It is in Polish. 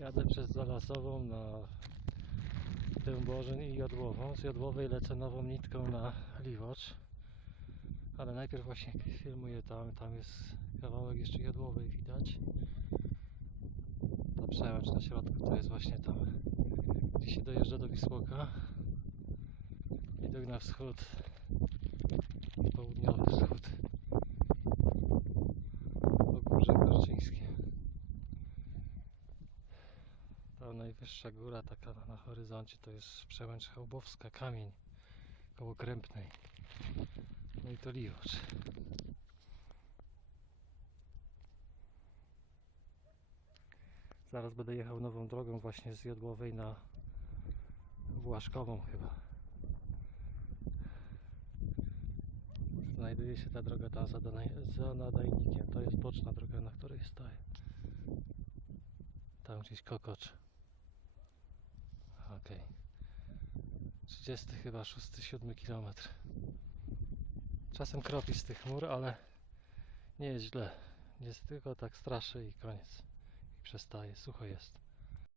Jadę przez Zalasową na Dęborzyn i Jodłową. Z Jodłowej lecę nową nitką na Liwocz. Ale najpierw właśnie filmuję tam, tam jest kawałek jeszcze Jodłowej widać. Ta przełęcz na środku to jest właśnie tam, gdzie się dojeżdża do Wisłoka. Widok na wschód, Ta najwyższa góra taka na, horyzoncie to jest przełęcz Chałbowska, kamień koło Krępnej. No i to Liwocz. Zaraz będę jechał nową drogą właśnie z Jodłowej na Błaszkową chyba. Znajduje się ta droga tam za, za nadajnikiem. To jest boczna droga, na której stoję. Tam gdzieś kokocz. 30 chyba 6-7 kilometr. Czasem kropi z tych chmur, ale nie jest źle. Jest tylko tak straszy i koniec. I przestaje. Sucho jest.